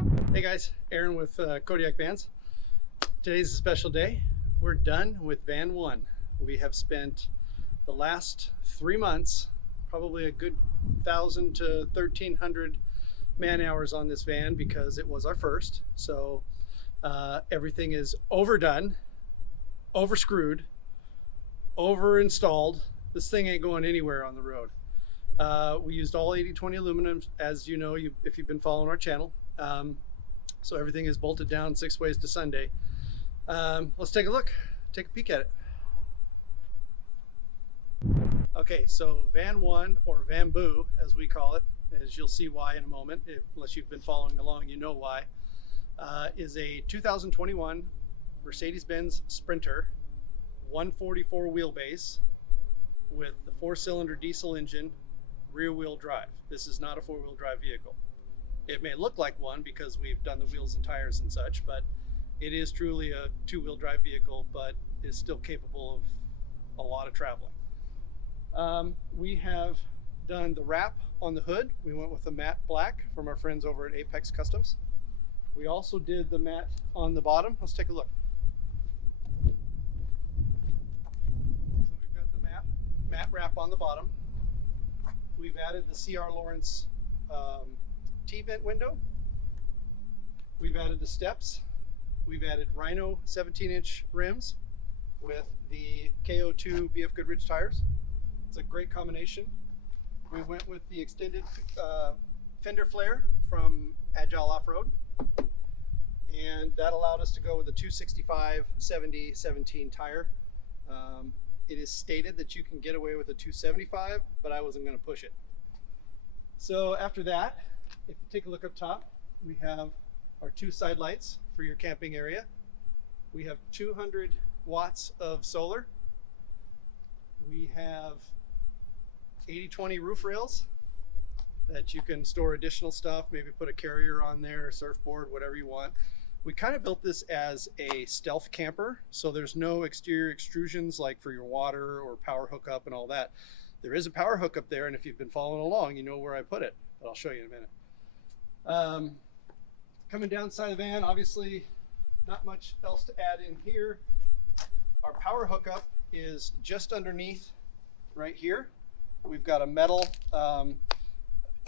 Hey guys, Aaron with Kodiak Vans. Today's a special day. We're done with Van 1. We have spent the last 3 months, probably a good 1,000 to 1,300 man hours on this van because it was our first. So everything is overdone, overscrewed, over installed. This thing ain't going anywhere on the road. We used all 80/20 aluminum, as you know, if you've been following our channel. So everything is bolted down 6 ways to Sunday. Let's take a look, take a peek at it. Okay, so Van 1, or Vanboo as we call it, as you'll see why in a moment, unless you've been following along, you know why, is a 2021 Mercedes-Benz Sprinter 144 wheelbase with the 4-cylinder diesel engine, rear-wheel drive. This is not a 4-wheel drive vehicle. It may look like one because we've done the wheels and tires and such, but it is truly a 2-wheel drive vehicle, but is still capable of a lot of traveling. We have done the wrap on the hood. We went with the matte black from our friends over at Apex Customs. We also did the matte on the bottom. Let's take a look. So we've got the matte wrap on the bottom. We've added the C.R. Lawrence T-vent window. We've added the steps. We've added Rhino 17-inch rims with the KO2 BF Goodrich tires. It's a great combination. We went with the extended fender flare from Agile Off-Road, and that allowed us to go with a 265/70/17 tire. It is stated that you can get away with a 275, but I wasn't going to push it. So after that, if you take a look up top, we have our 2 side lights for your camping area. We have 200 watts of solar. We have 80/20 roof rails that you can store additional stuff, maybe put a carrier on there, surfboard, whatever you want. We kind of built this as a stealth camper, so there's no exterior extrusions like for your water or power hookup and all that. There is a power hookup there, and if you've been following along, you know where I put it, but I'll show you in a minute. Coming down the side of the van, obviously not much else to add in here. Our power hookup is just underneath right here. We've got a metal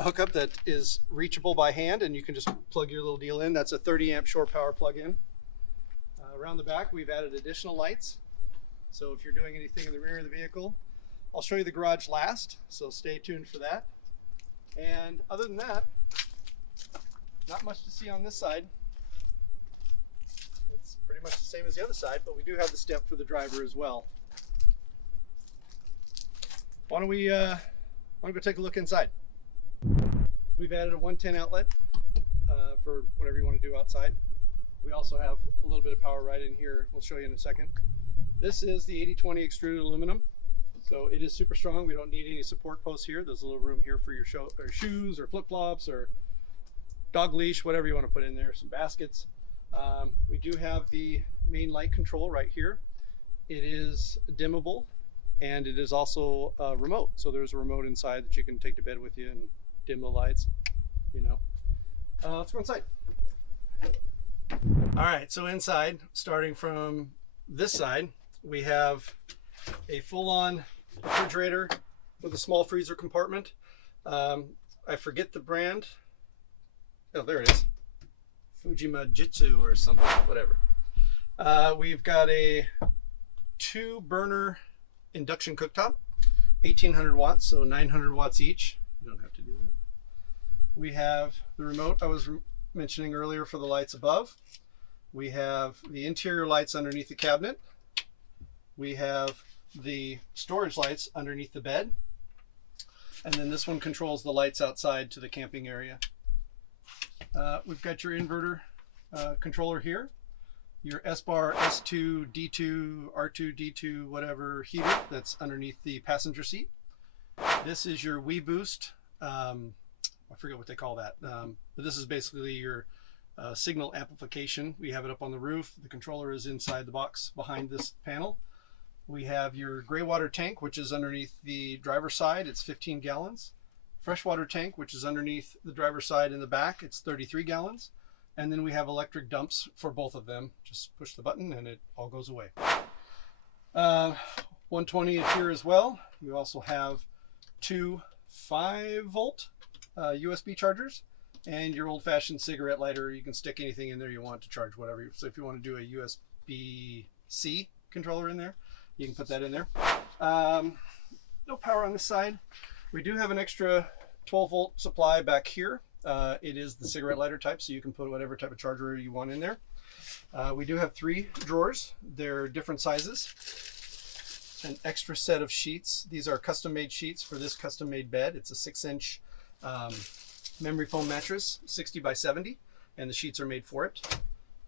hookup that is reachable by hand, and you can just plug your little deal in. That's a 30-amp shore power plug-in. Around the back, we've added additional lights. So if you're doing anything in the rear of the vehicle, I'll show you the garage last, so stay tuned for that. And other than that, not much to see on this side. It's pretty much the same as the other side, but we do have the step for the driver as well. Why don't we go take a look inside? We've added a 110 outlet for whatever you want to do outside. We also have a little bit of power right in here. We'll show you in a second. This is the 80/20 extruded aluminum. So it is super strong. We don't need any support posts here. There's a little room here for your shoes or flip-flops or dog leash, whatever you want to put in there, some baskets. We do have the main light control right here. It is dimmable, and it is also remote. So there's a remote inside that you can take to bed with you and dim the lights, you know. Let's go inside. All right, so inside, starting from this side, we have a full-on refrigerator with a small freezer compartment. I forget the brand. Oh, there it is. Fujimajitsu or something, whatever. We've got a 2-burner induction cooktop, 1800 watts, so 900 watts each. You don't have to do that. We have the remote I was mentioning earlier for the lights above. We have the interior lights underneath the cabinet. We have the storage lights underneath the bed. And then this one controls the lights outside to the camping area. We've got your inverter controller here, your S-bar, S2, D2, R2, D2, whatever heater that's underneath the passenger seat. This is your WeBoost. I forget what they call that, but this is basically your signal amplification. We have it up on the roof. The controller is inside the box behind this panel. We have your gray water tank, which is underneath the driver's side. It's 15 gallons. Freshwater tank, which is underneath the driver's side in the back. It's 33 gallons. And then we have electric dumps for both of them. Just push the button and it all goes away. 120 here as well. You also have two 5-volt USB chargers and your old-fashioned cigarette lighter. You can stick anything in there you want to charge whatever. So if you want to do a USB-C controller in there, you can put that in there. No power on this side. We do have an extra 12-volt supply back here. It is the cigarette lighter type, so you can put whatever type of charger you want in there. We do have 3 drawers. They're different sizes. An extra set of sheets. These are custom-made sheets for this custom-made bed. It's a 6-inch memory foam mattress, 60 by 70, and the sheets are made for it.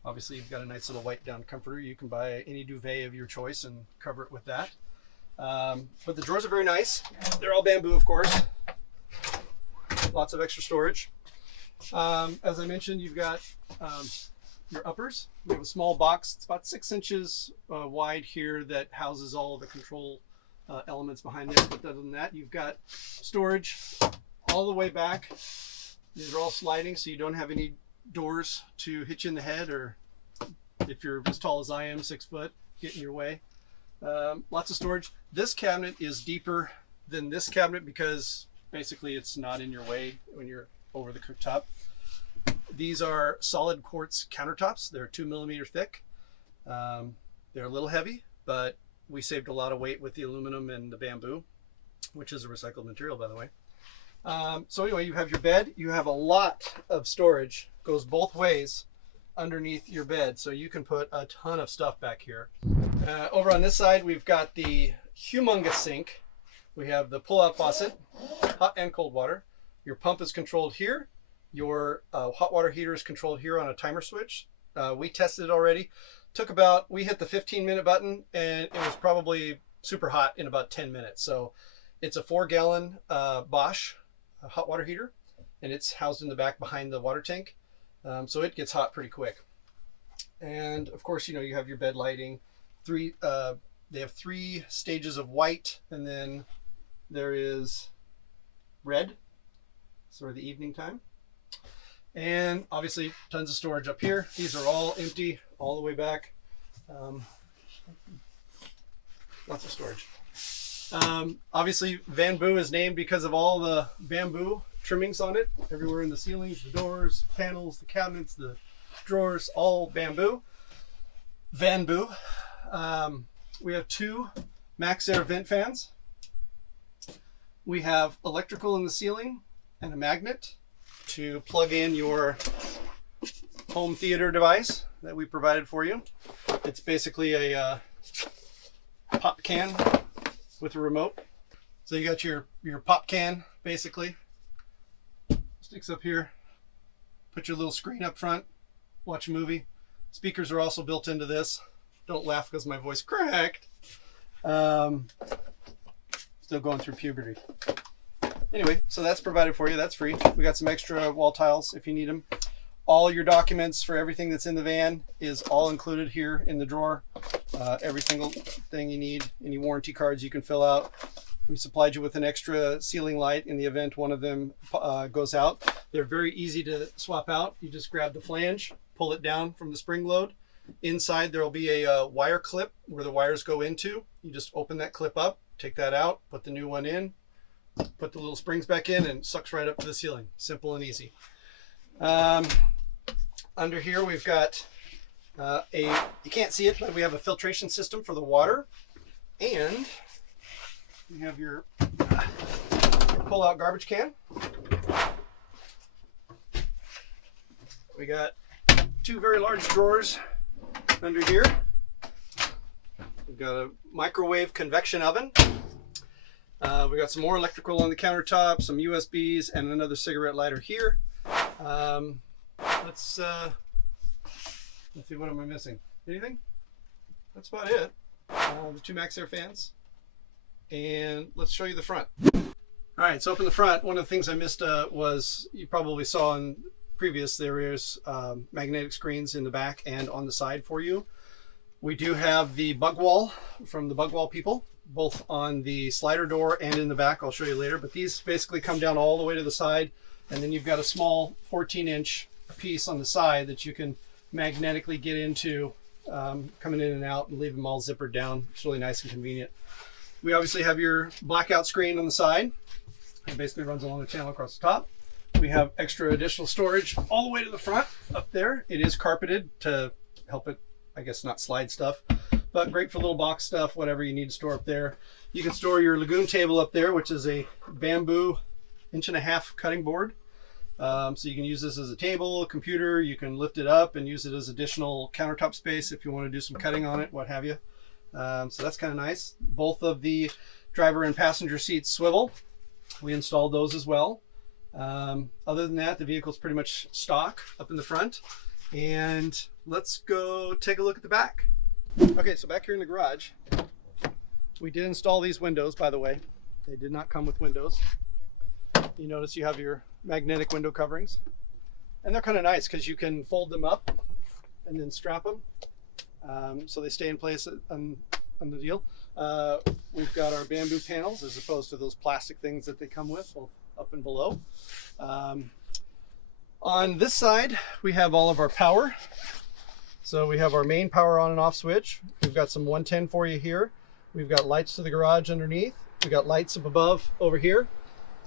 Obviously, you've got a nice little wipe down comforter. You can buy any duvet of your choice and cover it with that. But the drawers are very nice. They're all bamboo, of course. Lots of extra storage. As I mentioned, you've got your uppers. We have a small box. It's about 6 inches wide here that houses all of the control elements behind there. But other than that, you've got storage all the way back. These are all sliding, so you don't have any doors to hit you in the head, or if you're as tall as I am, 6 foot, get in your way. Lots of storage. This cabinet is deeper than this cabinet because basically it's not in your way when you're over the cooktop. These are solid quartz countertops. They're 2 millimeter thick. They're a little heavy, but we saved a lot of weight with the aluminum and the bamboo, which is a recycled material, by the way. So anyway, you have your bed. You have a lot of storage, goes both ways underneath your bed, so you can put a ton of stuff back here. Over on this side, we've got the humongous sink. We have the pull-out faucet, hot and cold water. Your pump is controlled here. Your hot water heater is controlled here on a timer switch. We tested it already. We hit the 15-minute button, and it was probably super hot in about 10 minutes. So it's a 4-gallon Bosch hot water heater, and it's housed in the back behind the water tank. So it gets hot pretty quick. And of course, you have your bed lighting. They have 3 stages of white, and then there is red, sort of the evening time. And obviously tons of storage up here. These are all empty all the way back. Lots of storage. Obviously Vanboo is named because of all the bamboo trimmings on it. Everywhere in the ceilings, the doors, panels, the cabinets, the drawers, all bamboo. Vanboo. We have 2 Max Air vent fans. We have electrical in the ceiling and a magnet to plug in your home theater device that we provided for you. It's basically a pop can with a remote. So you got your pop can, basically. Sticks up here. Put your little screen up front. Watch a movie. Speakers are also built into this. Don't laugh because my voice cracked. Still going through puberty. Anyway, so that's provided for you. That's free. We got some extra wall tiles if you need them. All your documents for everything that's in the van is all included here in the drawer. Every single thing you need. Any warranty cards you can fill out. We supplied you with an extra ceiling light in the event one of them goes out. They're very easy to swap out. You just grab the flange, pull it down from the spring load. Inside there will be a wire clip where the wires go into. You just open that clip up, take that out, put the new one in, put the little springs back in, and it sucks right up to the ceiling. Simple and easy. Under here we've got you can't see it, but we have a filtration system for the water, and we have your pull-out garbage can. We got 2 very large drawers under here. We've got a microwave convection oven. We got some more electrical on the countertop, some USBs, and another cigarette lighter here. Let's see, what am I missing? Anything? That's about it. The 2 Max Air fans. And let's show you the front. All right, so up in the front, one of the things I missed was, you probably saw in previous, there is magnetic screens in the back and on the side for you. We do have the bug wall from the bug wall people, both on the slider door and in the back. I'll show you later, but these basically come down all the way to the side, and then you've got a small 14-inch piece on the side that you can magnetically get into, coming in and out, and leave them all zippered down. It's really nice and convenient. We obviously have your blackout screen on the side. It basically runs along the channel across the top. We have extra additional storage all the way to the front up there. It is carpeted to help it, I guess, not slide stuff, but great for little box stuff, whatever you need to store up there. You can store your lagoon table up there, which is a Vanboo 1.5-inch cutting board. So you can use this as a table, a computer. You can lift it up and use it as additional countertop space if you want to do some cutting on it, what have you. So that's kind of nice. Both of the driver and passenger seats swivel. We installed those as well. Other than that, the vehicle's pretty much stock up in the front. And let's go take a look at the back. Okay, so back here in the garage, we did install these windows, by the way. They did not come with windows. You notice you have your magnetic window coverings. And they're kind of nice because you can fold them up and then strap them. So they stay in place on the deal. We've got our Vanboo panels as opposed to those plastic things that they come with, both up and below. On this side, we have all of our power. So we have our main power on and off switch. We've got some 110 for you here. We've got lights to the garage underneath. We've got lights up above over here.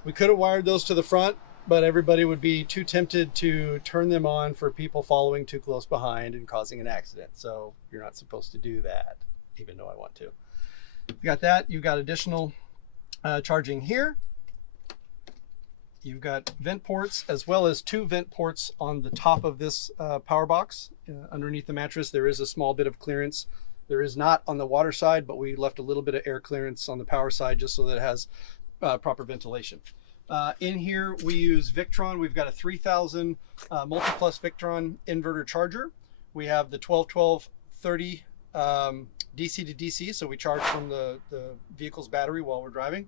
We could have wired those to the front, but everybody would be too tempted to turn them on for people following too close behind and causing an accident. So you're not supposed to do that, even though I want to. You got that. You've got additional charging here. You've got vent ports as well as 2 vent ports on the top of this power box. Underneath the mattress, there is a small bit of clearance. There is not on the water side, but we left a little bit of air clearance on the power side just so that it has proper ventilation. In here, we use Victron. We've got a 3000 multi-plus Victron inverter charger. We have the 12-12-30 DC to DC, so we charge from the vehicle's battery while we're driving.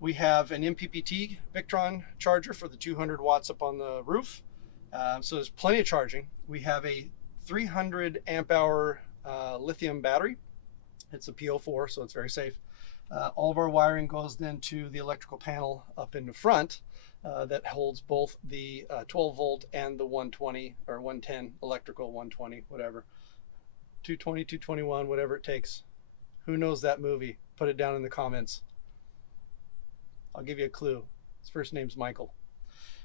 We have an MPPT Victron charger for the 200 watts up on the roof. So there's plenty of charging. We have a 300 amp hour lithium battery. It's a PO4, so it's very safe. All of our wiring goes then to the electrical panel up in the front that holds both the 12 volt and the 120 or 110 electrical, 120, whatever. 220, 221, whatever it takes. Who knows that movie? Put it down in the comments. I'll give you a clue. His first name's Michael.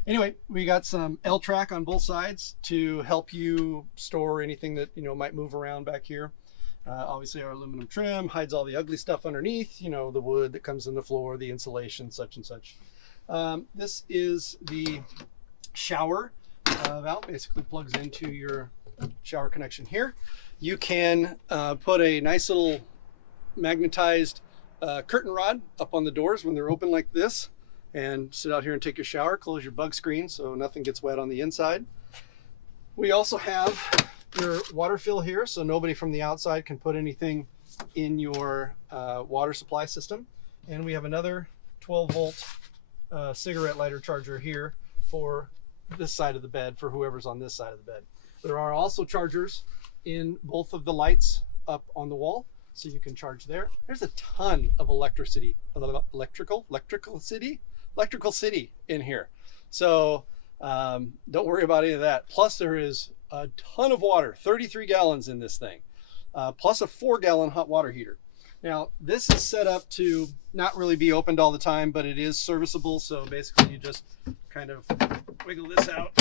Anyway, we got some L-track on both sides to help you store anything that might move around back here. Obviously our aluminum trim hides all the ugly stuff underneath, the wood that comes in the floor, the insulation, such and such. This is the shower valve, basically plugs into your shower connection here. You can put a nice little magnetized curtain rod up on the doors when they're open like this and sit out here and take your shower, close your bug screen so nothing gets wet on the inside. We also have your water fill here, so nobody from the outside can put anything in your water supply system. And we have another 12 volt cigarette lighter charger here for this side of the bed, for whoever's on this side of the bed. There are also chargers in both of the lights up on the wall, so you can charge there. There's a ton of electrical city in here. So don't worry about any of that. Plus there is a ton of water, 33 gallons in this thing, plus a 4-gallon hot water heater. Now this is set up to not really be opened all the time, but it is serviceable. So basically you just kind of wiggle this out,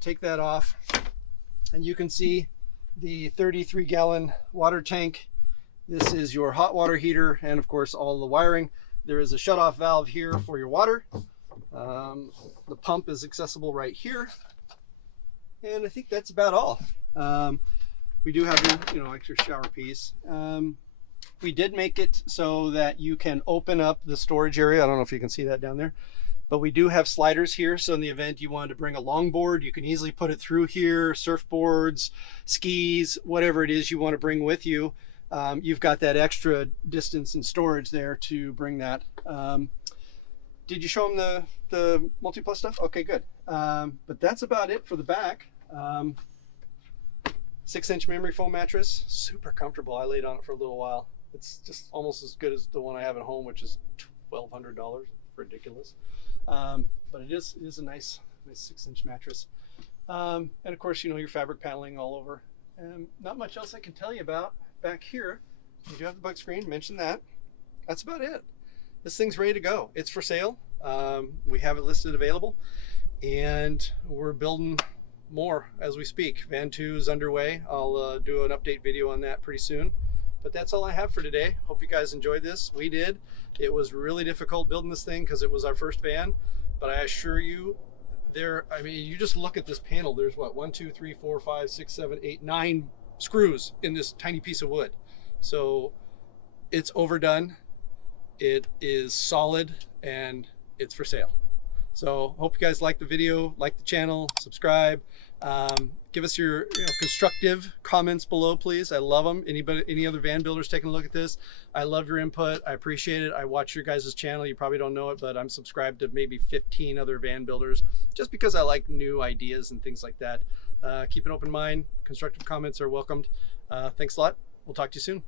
take that off, and you can see the 33-gallon water tank. This is your hot water heater, and of course all the wiring. There is a shutoff valve here for your water. The pump is accessible right here, and I think that's about all. We do have your, like your shower piece. We did make it so that you can open up the storage area. I don't know if you can see that down there, but we do have sliders here. So in the event you wanted to bring a longboard, you can easily put it through here, surfboards, skis, whatever it is you want to bring with you. You've got that extra distance and storage there to bring that. Did you show them the multi-plus stuff? Okay, good. But that's about it for the back. 6-inch memory foam mattress, super comfortable. I laid on it for a little while. It's just almost as good as the one I have at home, which is $1,200. Ridiculous. But it is a nice Nice 6-inch mattress. And of course, you know, your fabric paneling all over. And not much else I can tell you about. Back here, you do have the bug screen, mention that. That's about it. This thing's ready to go. It's for sale. We have it listed available, and we're building more as we speak. Van 2 is underway. I'll do an update video on that pretty soon. But that's all I have for today. Hope you guys enjoyed this. We did. It was really difficult building this thing because it was our first van, but I assure you, I mean, you just look at this panel. There's what, 1, 2, 3, 4, 5, 6, 7, 8, 9 screws in this tiny piece of wood. So it's overdone. It is solid, and it's for sale. So hope you guys like the video, like the channel, subscribe. Give us your constructive comments below, please. I love them. Any other van builders taking a look at this, I love your input. I appreciate it. I watch your guys' channel. You probably don't know it, but I'm subscribed to maybe 15 other van builders just because I like new ideas and things like that. Keep an open mind. Constructive comments are welcomed. Thanks a lot. We'll talk to you soon.